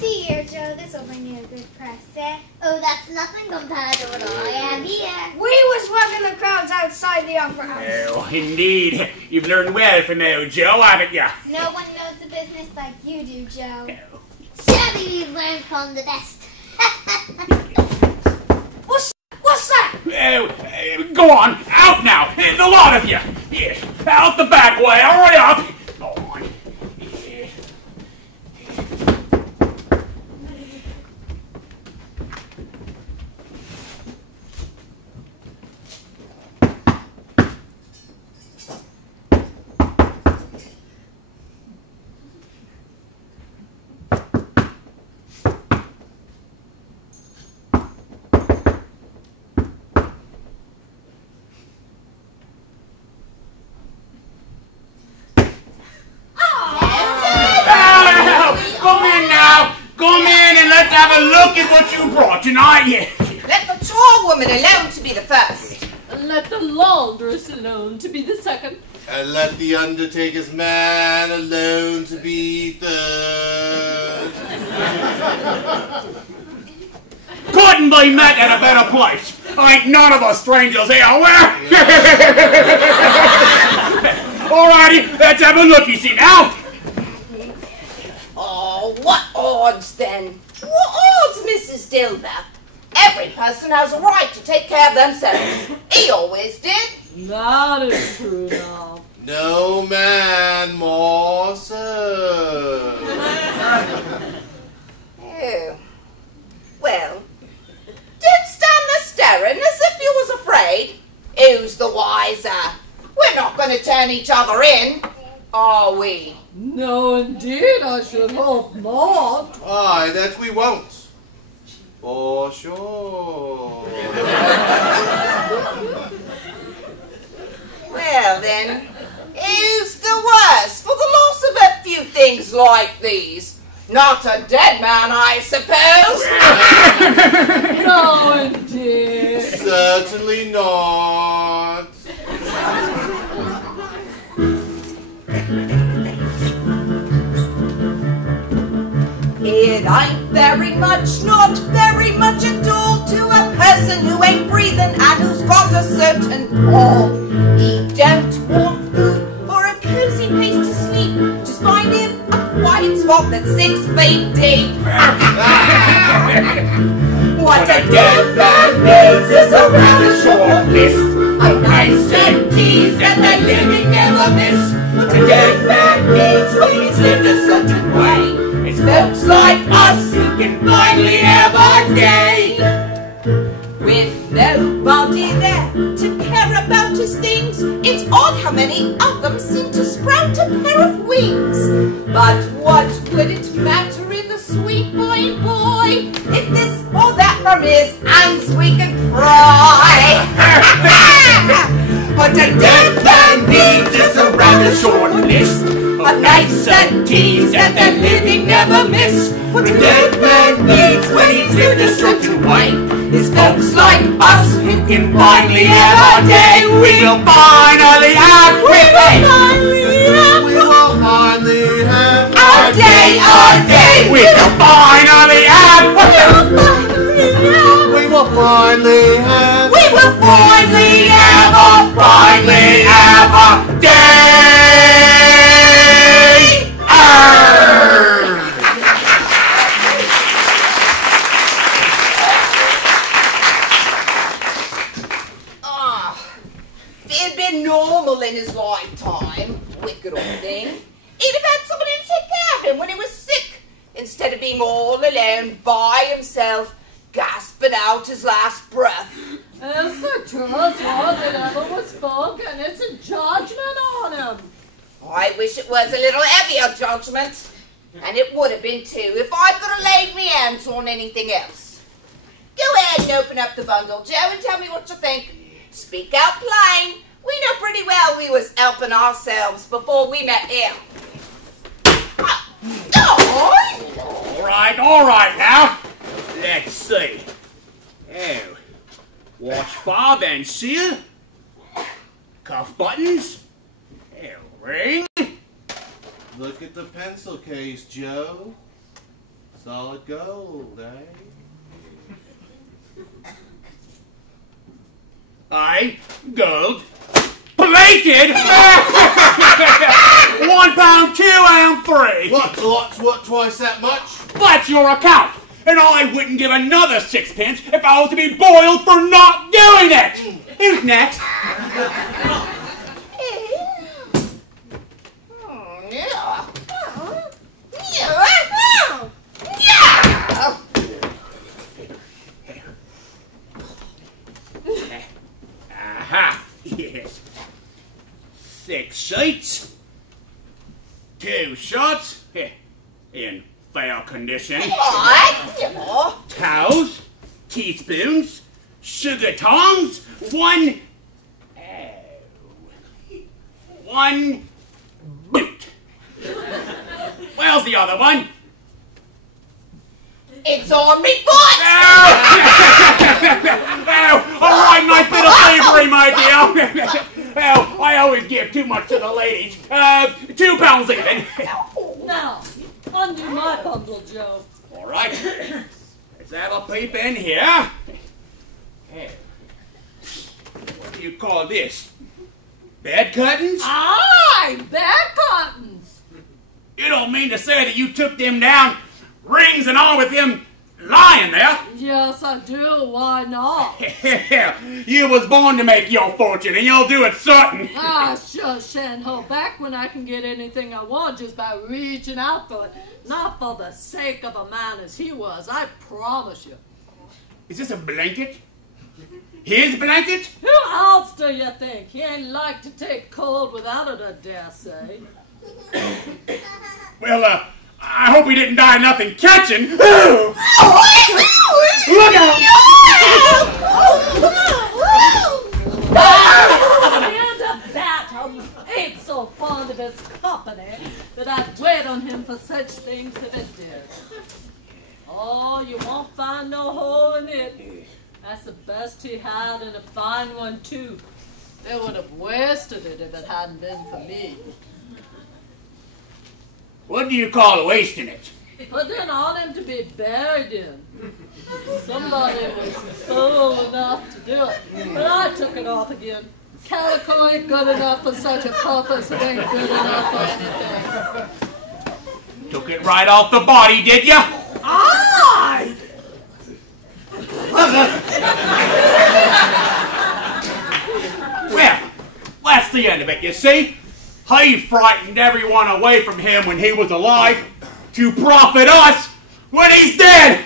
See here, Joe, this'll bring you a good price, eh? Oh, that's nothing compared to what I have here. We was welcoming the crowds outside the opera house. Oh, indeed. You've learned well from old Joe, haven't you? No one knows the business like you do, Joe. Surely you've learned from the best. What's that? Go on, out now, the lot of you. Yes, out the back way, hurry up. Go on. Have a look at what you brought tonight. Let the Charwoman alone to be the first. And let the Laundress alone to be the second. And let the Undertaker's man alone to be third. Couldn't be met in a better place. Ain't none of us strangers here, where? Alrighty, let's have a look-see now. Oh, what odds then? What odds, Mrs. Dilber? Every person has a right to take care of themselves. He always did. That is true now. No man more so. Oh. Well, don't stand there staring as if you was afraid. Who's the wiser? We're not going to turn each other in, are we? No, indeed, I should hope not. Aye, that we won't. For sure. Well then, who's the worse for the loss of a few things like these? Not a dead man, I suppose. No, indeed. Certainly not. It ain't very much, not very much at all, to a person who ain't breathing and who's got a certain call. He don't want food or a cozy place to sleep. Just find him a quiet spot that's 6 feet deep. What a dead man needs is a rather short list of nice and teas that the living never miss. What a dead man needs when he's lived a certain way. It's folks like us who can finally have a day with nobody there to care about his things. It's odd how many of them seem to sprout a pair of wings. But what would it matter in the sweet boy if this or that from his hands we could pry? What a dead man needs is a rather short list of nights and teas that the living never miss. What a dead man needs when he's lived a certain way is folks like us who can finally have our day. We will finally have our day. We will finally have We will finally have a day. If it had been normal in his lifetime, wicked old thing, he'd have had somebody to take care of him when he was sick, instead of being all alone by himself, gasping out his last breath. Yes, Sir Charles, what that ever was spoken, it's a judgment on him. I wish it was a little heavier judgment, and it would have been too if I could have laid me hands on anything else. Go ahead and open up the bundle, Joe, and tell me what you think. Speak out plain. We know pretty well we was helping ourselves before we met him. All right now. Let's see. Oh, watch fob and seal. Cuff buttons. Ring. Look at the pencil case, Joe. Solid gold, eh? Aye, gold. Plated! 1 pound, 2 and 3. What, twice that much? That's your account. And I wouldn't give another 6pence if I was to be boiled for not doing it. Who's next? Aha, yes. 6 sheets. 2 shots. In fair condition. Towels. Teaspoons. Sugar tongs. 1 boot. Where's the other one? It's on me foot! All right, nice bit of slavery, my dear. I always give too much to the ladies. 2 pounds even. Now, undo my bundle, Joe. All right. Let's have a peep in here. What do you call this? Bed curtains? Aye, bed curtains. You don't mean to say that you took them down, rings and all, with them lying there? Yes, I do. Why not? You was born to make your fortune, and you'll do it certain. I sure shan't hold back when I can get anything I want just by reaching out for it. Not for the sake of a man as he was, I promise you. Is this a blanket? His blanket? Who else do you think? He ain't like to take cold without it, I dare say. Well, I hope he didn't die of nothing catching. Look out! And of that, I ain't so fond of his company that I'd wait on him for such things if it did. Oh, you won't find no hole in it. That's the best he had, and a fine one, too. They would have wasted it if it hadn't been for me. What do you call wasting it? Put it on him to be buried in. Somebody was fool enough to do it, but I took it off again. Calico ain't good enough for such a purpose. It ain't good enough for anything. Took it right off the body, did ya? Aye! Well, that's the end of it, you see. He frightened everyone away from him when he was alive to profit us when he's dead.